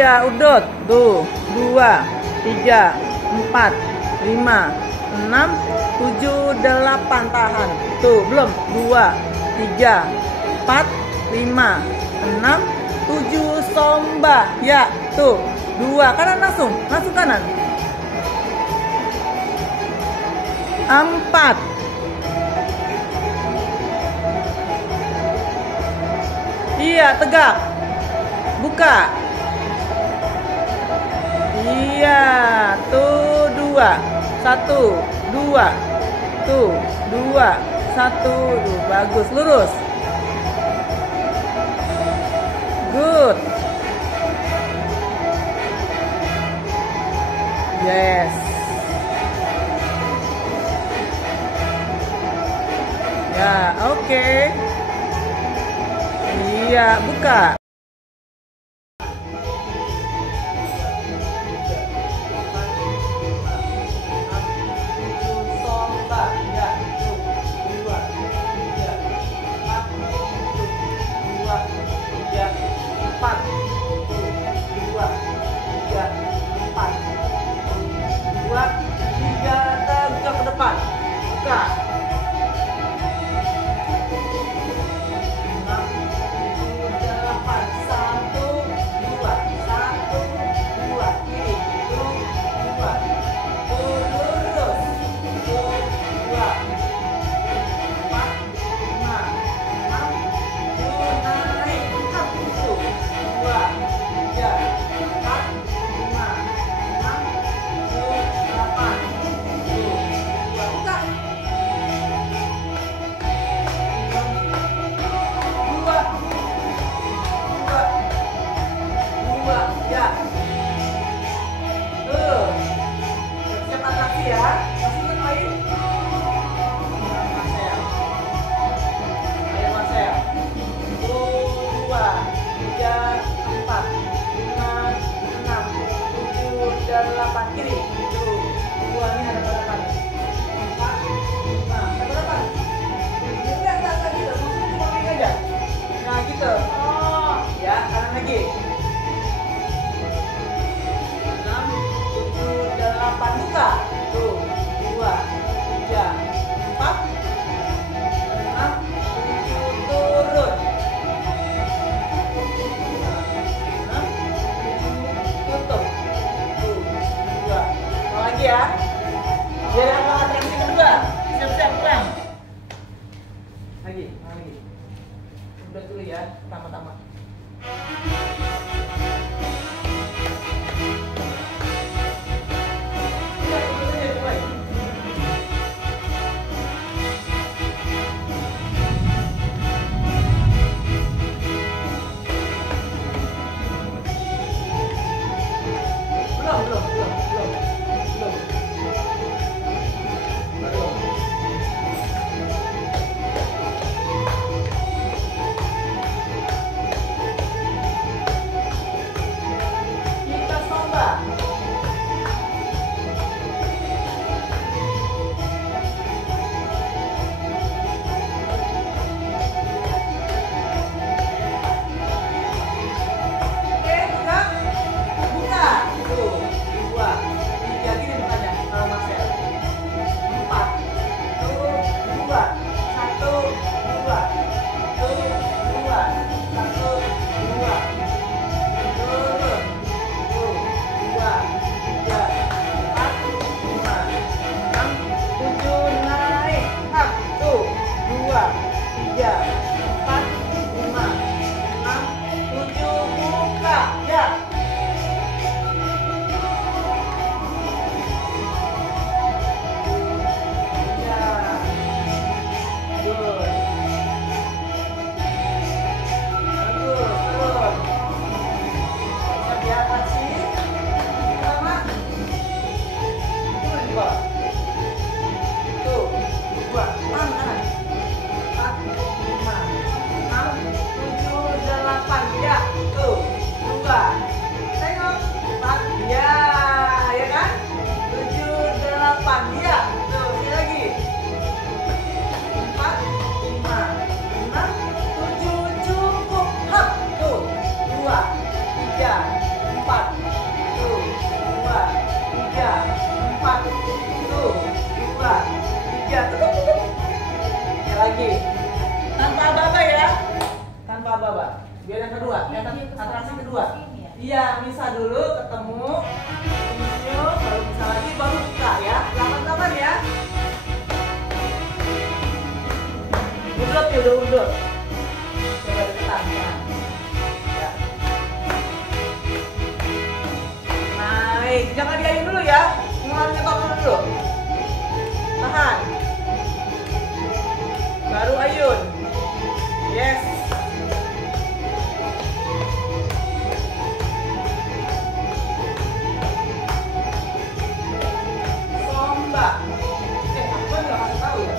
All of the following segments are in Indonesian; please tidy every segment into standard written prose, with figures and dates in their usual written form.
Iya, udut. Tuh, 2, 3, 4, 5, 6, 7, 8. Tahan. Tuh, belum. 2, 3, 4, 5, 6, 7. Somba. Ya, tuh. 2. Kanan langsung. Langsung kanan. 4. Iya, tegak. Buka. Iya, tuh 2, 1, 2, tuh 2, 1, tuh bagus, lurus. Good. Yes. Ya, oke. Iya, buka. Tegak ke depan. Buka. 6, 7, 8. kedua, atraksi kedua. Iya, Misa dulu ketemu, senyum, baru Misa lagi, baru buka ya. Lapan-lapan ya. Udut ya, udah udut. Coba deketan ya. Ya. Naik, jangan diayun dulu ya. Mengalami kamu dulu. Tahan. Baru ayun. Yes. Somba. Aku kan nggak kasih tahu ya.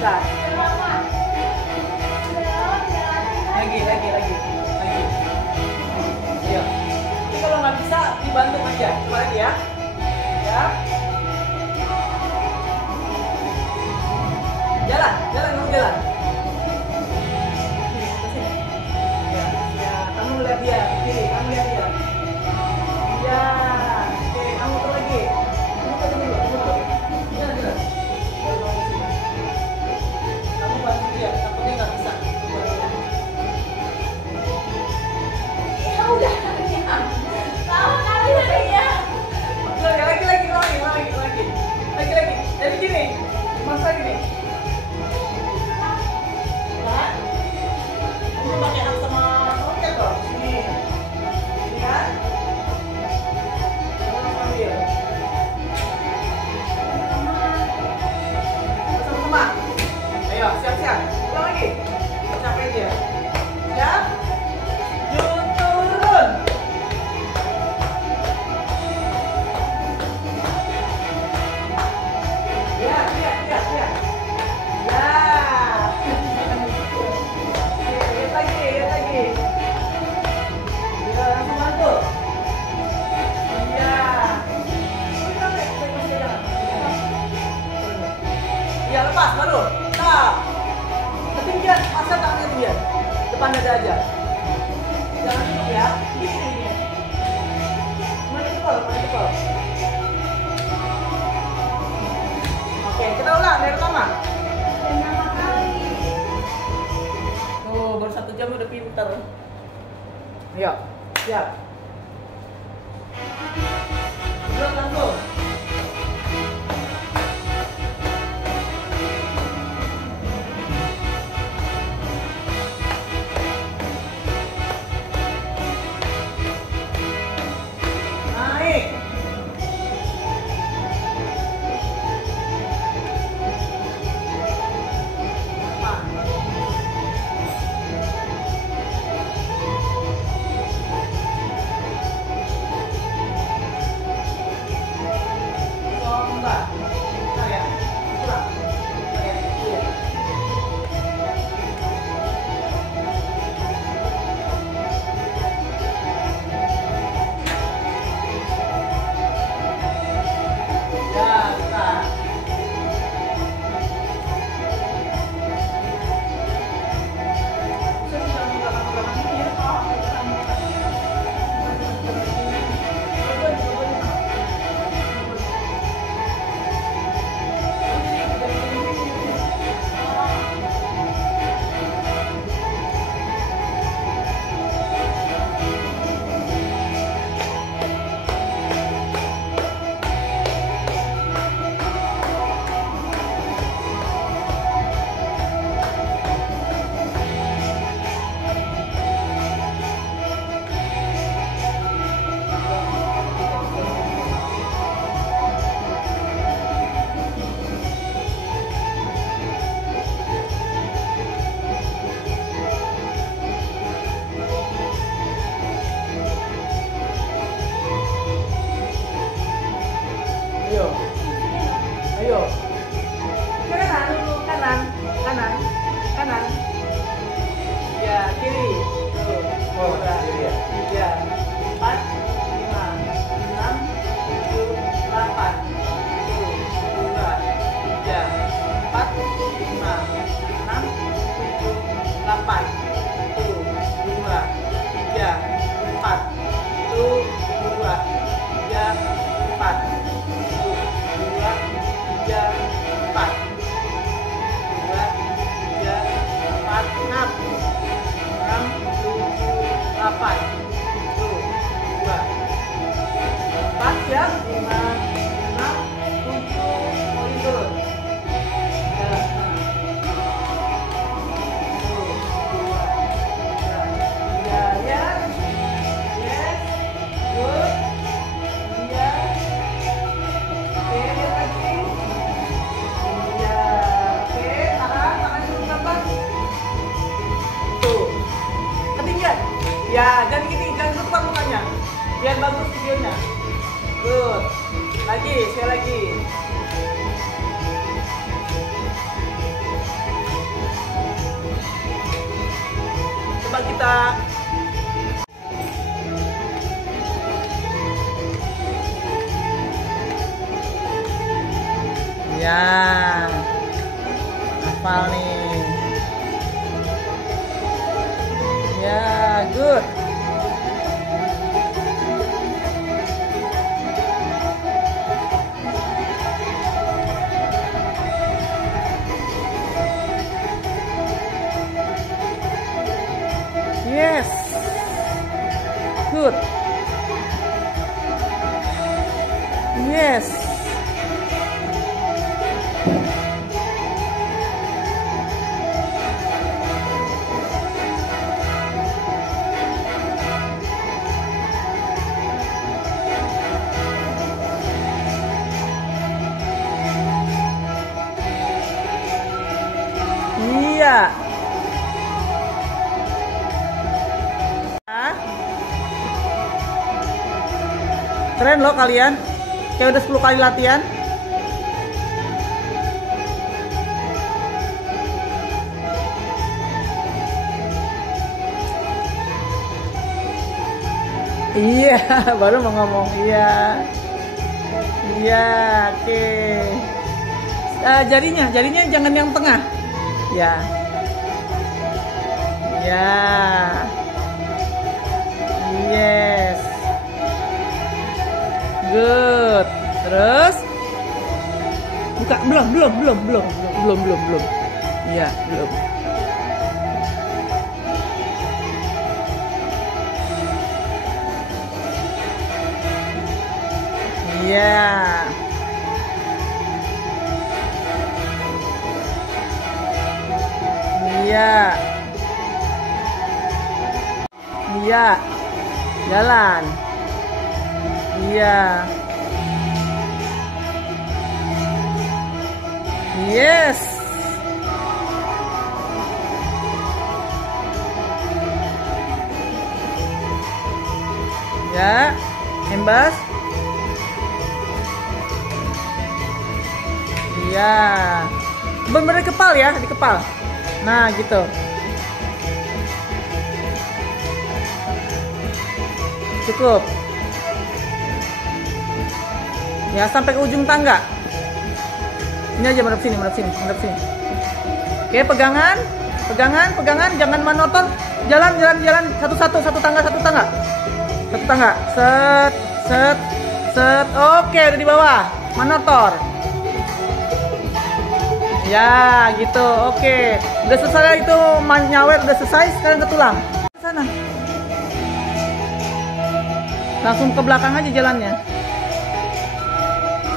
bisa. Lagi. Ayo. Ini kalau nggak bisa dibantu aja. Coba lagi ya. Ya. Jalan, kamu jalan. Ya, kamu lihat dia, kiri, kamu lihat dia. Ya, oke, kamu muter lagi. Muter dulu. Jalan. Kamu bantu dia, takutnya nggak bisa. Ya udah, tahu kali ya. Lagi. Jadi gini, masa gini. Nah, kamu pakai hak sama roket dong. Sini. Ini kan? Kamu ambil. Sama-sama. Ayo, siap-siap. Ulang lagi. Capai dia. Siap. Turun. Ya. Lihat lagi. Ya, langsung bantu. Iya. Iya, lepas baru. Stop. Ketinggian, pasang tangannya ketinggian. Depan dada aja. Jangan tutup ya. Gini. Mana kepal. Oke, kita ulang dari pertama. Pertama kali. Oh, baru 1 jam udah pinter. Ayo, siap. Belum langsung. Naik. Ayo. Kanan. Ya, kiri. Tuh. Oh, kiri ya. 3, 4, 5, 6, 7, 8. 1, 2, 3, 4, 5, 6, 7, 8. 1, 2, 3, 4. 1, 2, 3, 4. 8. Tuh, 2, 4 ya, 5, 6, 7, turun. Jalan. Tuh, 2, 3, ya. Yes. Good. Iya. Oke, lihat lagi. Iya. Oke, tangan dulu pelan-pelan. Tuh. Ketinggian. Ya, jangan gini, jangan keluar mukanya. Biar bagus videonya. Good. Lagi, sekali lagi. Ya, hafal nih. Ya, good. Yes. Good. Yes. Iya. Keren loh kalian. Kayak udah 10 kali latihan. Iya, baru mau ngomong. Iya. Iya, oke. Jarinya jangan yang tengah. Ya. Ya. Yes. Good. Terus buka. Belum. Iya, belum. Iya. Iya. Iya. Jalan. Iya. Yes. Ya, embas. Iya. Bener-bener kepal ya, di kepal. Nah, gitu. Cukup. Ya, sampai ke ujung tangga. Ini aja, menghadap sini. Oke, pegangan, jangan monoton. Jalan, satu tangga. Satu tangga. Set. Oke, udah di bawah. Monotor. Ya, gitu. Oke. Udah selesai itu nyawer, udah selesai. Sekarang ke tulang. Sana. Langsung ke belakang aja jalannya.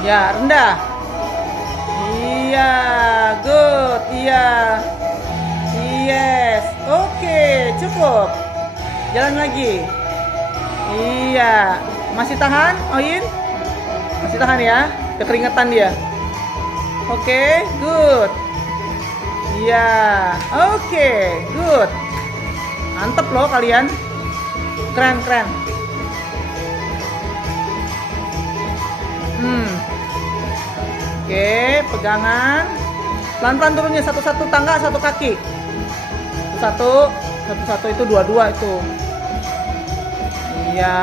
Ya, rendah. Iya, good. Iya. Yes. Oke, cukup. Jalan lagi. Iya. Masih tahan, Oyin? Masih tahan ya. Kekeringetan dia. Oke, good. Iya. Oke, good. Mantep loh kalian. Keren. Oke, pegangan. Pelan-pelan turunnya, satu tangga, satu kaki. Satu itu dua itu. Iya.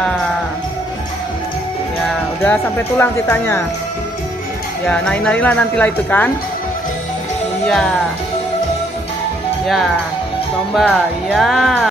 Ya, udah sampai tulang ceritanya. Ya, nari-narilah nantilah itu kan. Iya. Ya, tomba. Iya.